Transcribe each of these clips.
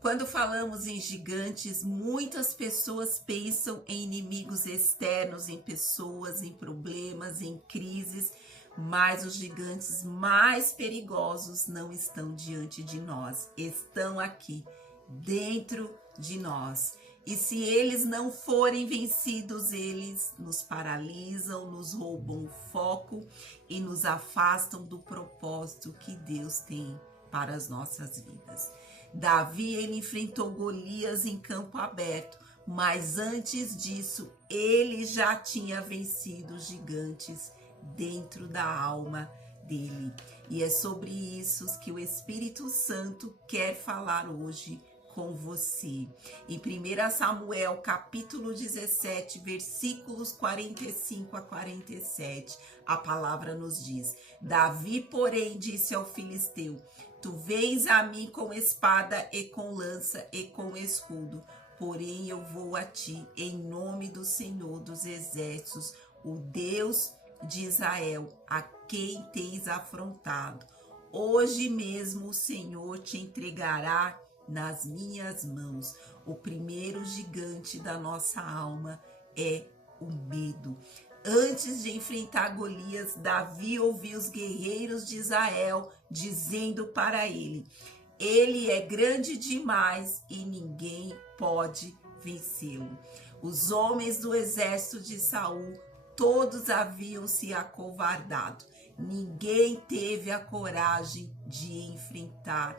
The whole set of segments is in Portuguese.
Quando falamos em gigantes, muitas pessoas pensam em inimigos externos, em pessoas, em problemas, em crises, mas os gigantes mais perigosos não estão diante de nós, estão aqui, dentro de nós. E se eles não forem vencidos, eles nos paralisam, nos roubam o foco e nos afastam do propósito que Deus tem para as nossas vidas. Davi, ele enfrentou Golias em campo aberto, mas antes disso, ele já tinha vencido os gigantes dentro da alma dele. E é sobre isso que o Espírito Santo quer falar hoje com você. Em 1 Samuel, capítulo 17, versículos 45 a 47, a palavra nos diz: Davi, porém, disse ao filisteu: Tu vens a mim com espada e com lança e com escudo, porém eu vou a ti em nome do Senhor dos Exércitos, o Deus de Israel, a quem tens afrontado. Hoje mesmo o Senhor te entregará nas minhas mãos. O primeiro gigante da nossa alma é o medo. Antes de enfrentar Golias, Davi ouviu os guerreiros de Israel dizendo para ele: ele é grande demais e ninguém pode vencê-lo. Os homens do exército de Saul, todos haviam se acovardado. Ninguém teve a coragem de enfrentar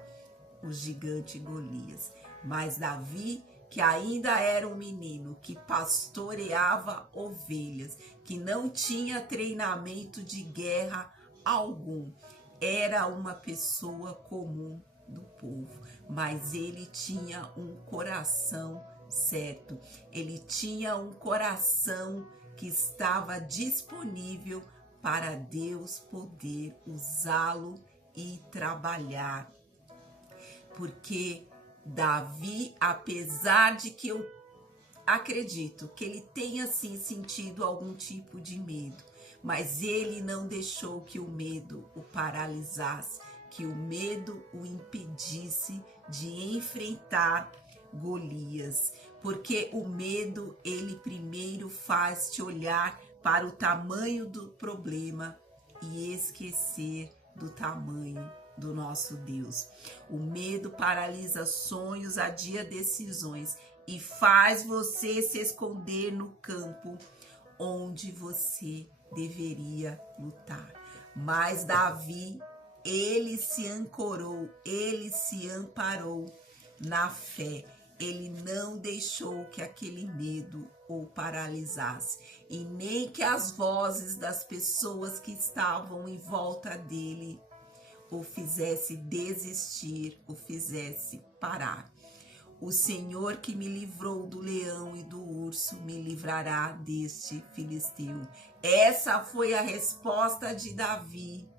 o gigante Golias. Mas Davi, que ainda era um menino, que pastoreava ovelhas, que não tinha treinamento de guerra algum, era uma pessoa comum do povo, mas ele tinha um coração certo, ele tinha um coração que estava disponível para Deus poder usá-lo e trabalhar. Porque Davi, apesar de que eu acredito que ele tenha sim sentido algum tipo de medo, mas ele não deixou que o medo o paralisasse, que o medo o impedisse de enfrentar Golias, porque o medo, ele primeiro faz te olhar para o tamanho do problema e esquecer do tamanho do nosso Deus. O medo paralisa sonhos, adia decisões e faz você se esconder no campo onde você deveria lutar. Mas Davi, ele se ancorou, ele se amparou na fé. Ele não deixou que aquele medo o paralisasse e nem que as vozes das pessoas que estavam em volta dele o fizesse desistir, o fizesse parar. O Senhor que me livrou do leão e do urso me livrará deste filisteu. Essa foi a resposta de Davi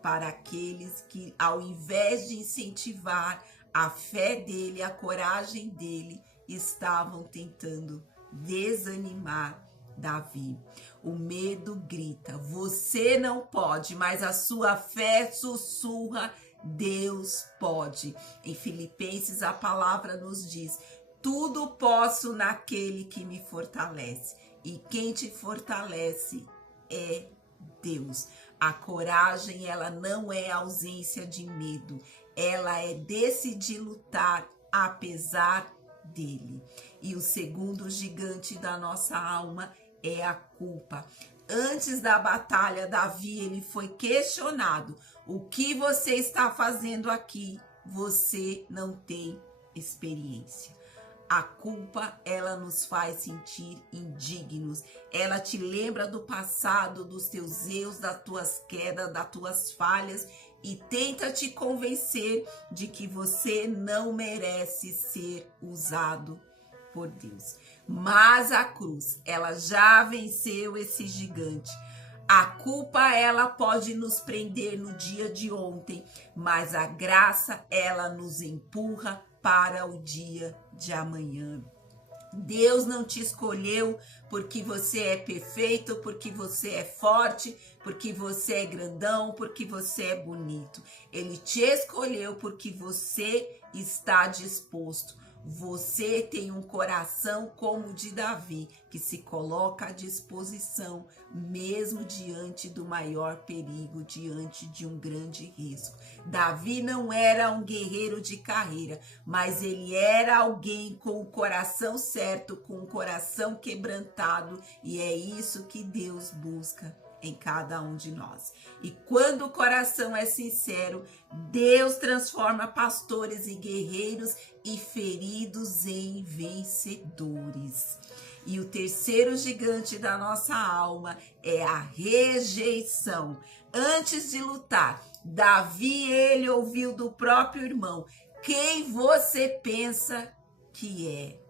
para aqueles que, ao invés de incentivar a fé dele, a coragem dele, estavam tentando desanimar Davi. O medo grita: você não pode, mas a sua fé sussurra: Deus pode. Em Filipenses a palavra nos diz: tudo posso naquele que me fortalece. E quem te fortalece é Deus. A coragem, ela não é ausência de medo, ela é decidir lutar apesar dele. E o segundo gigante da nossa alma é a culpa. Antes da batalha, Davi, ele foi questionado: o que você está fazendo aqui? Você não tem experiência. A culpa, ela nos faz sentir indignos. Ela te lembra do passado, dos teus erros, das tuas quedas, das tuas falhas e tenta te convencer de que você não merece ser usado por Deus. Mas a cruz, ela já venceu esse gigante. A culpa, ela pode nos prender no dia de ontem, mas a graça, ela nos empurra para o dia de amanhã. Deus não te escolheu porque você é perfeito, porque você é forte, porque você é grandão, porque você é bonito. Ele te escolheu porque você está disposto. Você tem um coração como o de Davi, que se coloca à disposição, mesmo diante do maior perigo, diante de um grande risco. Davi não era um guerreiro de carreira, mas ele era alguém com o coração certo, com o coração quebrantado, e é isso que Deus busca em cada um de nós. E quando o coração é sincero, Deus transforma pastores e guerreiros e feridos em vencedores. E o terceiro gigante da nossa alma é a rejeição. Antes de lutar, Davi, ele ouviu do próprio irmão: quem você pensa que é?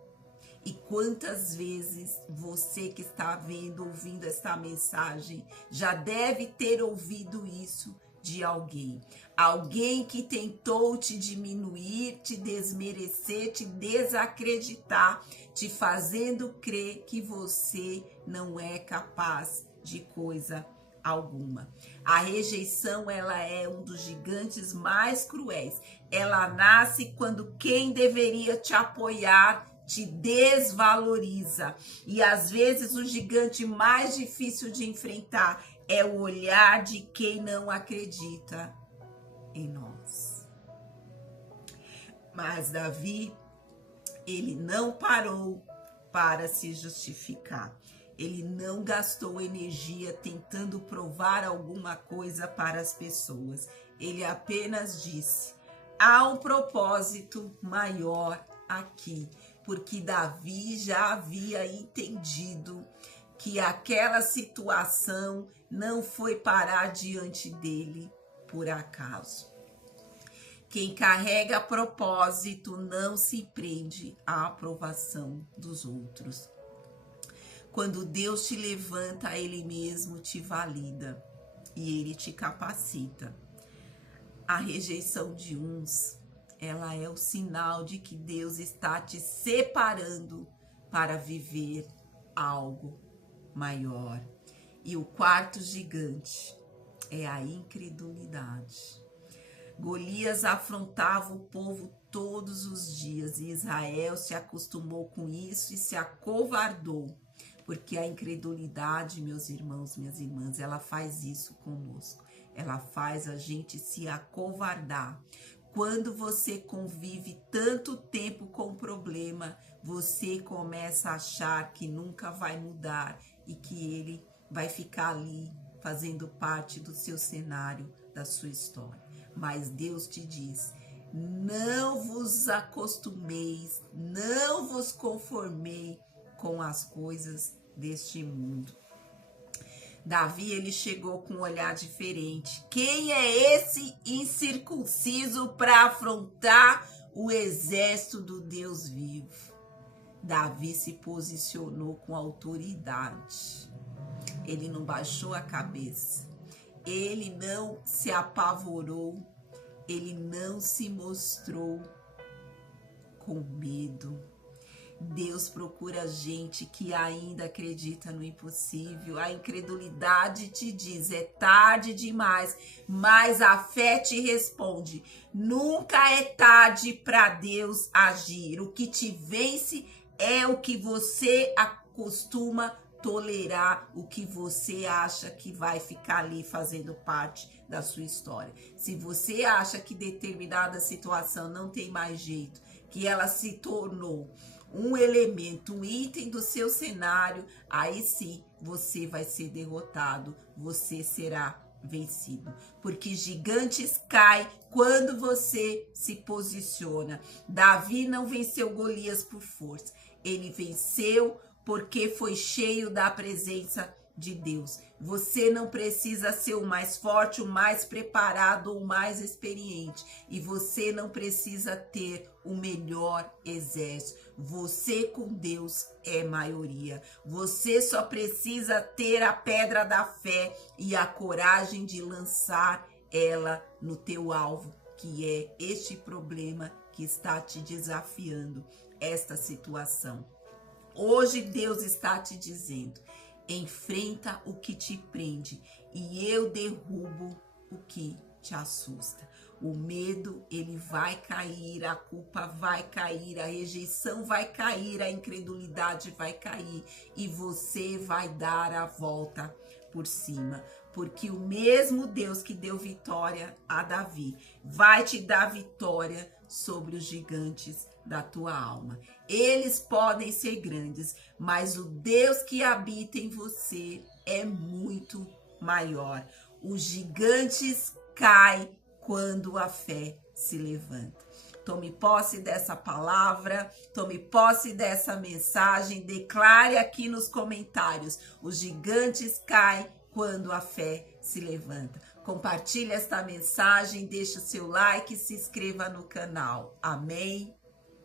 E quantas vezes você que está ouvindo esta mensagem, já deve ter ouvido isso de alguém. Alguém que tentou te diminuir, te desmerecer, te desacreditar, te fazendo crer que você não é capaz de coisa alguma. A rejeição, ela é um dos gigantes mais cruéis. Ela nasce quando quem deveria te apoiar te desvaloriza. E às vezes o gigante mais difícil de enfrentar é o olhar de quem não acredita em nós. Mas Davi, ele não parou para se justificar. Ele não gastou energia tentando provar alguma coisa para as pessoas. Ele apenas disse: há um propósito maior aqui. Porque Davi já havia entendido que aquela situação não foi parar diante dele por acaso. Quem carrega propósito não se prende à aprovação dos outros. Quando Deus te levanta, Ele mesmo te valida e Ele te capacita. A rejeição de uns, ela é o sinal de que Deus está te separando para viver algo maior. E o quarto gigante é a incredulidade. Golias afrontava o povo todos os dias e Israel se acostumou com isso e se acovardou, porque a incredulidade, meus irmãos, minhas irmãs, ela faz isso conosco. Ela faz a gente se acovardar. Quando você convive tanto tempo com o problema, você começa a achar que nunca vai mudar e que ele vai ficar ali fazendo parte do seu cenário, da sua história. Mas Deus te diz: não vos acostumeis, não vos conformei com as coisas deste mundo. Davi, ele chegou com um olhar diferente. Quem é esse incircunciso para afrontar o exército do Deus vivo? Davi se posicionou com autoridade. Ele não baixou a cabeça. Ele não se apavorou. Ele não se mostrou com medo. Deus procura gente que ainda acredita no impossível. A incredulidade te diz: é tarde demais, mas a fé te responde: nunca é tarde para Deus agir. O que te vence é o que você acostuma tolerar, o que você acha que vai ficar ali fazendo parte da sua história. Se você acha que determinada situação não tem mais jeito, que ela se tornou um elemento, um item do seu cenário, aí sim você vai ser derrotado, você será vencido. Porque gigantes caem quando você se posiciona. Davi não venceu Golias por força, ele venceu porque foi cheio da presença de Deus. Você não precisa ser o mais forte, o mais preparado ou o mais experiente. E você não precisa ter o melhor exército. Você com Deus é maioria. Você só precisa ter a pedra da fé e a coragem de lançar ela no teu alvo, que é este problema que está te desafiando, esta situação. Hoje Deus está te dizendo: enfrenta o que te prende e eu derrubo o que te assusta. O medo, ele vai cair, a culpa vai cair, a rejeição vai cair, a incredulidade vai cair e você vai dar a volta por cima. Porque o mesmo Deus que deu vitória a Davi vai te dar vitória sobre os gigantes da tua alma. Eles podem ser grandes, mas o Deus que habita em você é muito maior. Os gigantes caem quando a fé se levanta. Tome posse dessa palavra, tome posse dessa mensagem, declare aqui nos comentários: os gigantes caem quando a fé se levanta. Compartilhe esta mensagem, deixe o seu like e se inscreva no canal. Amém?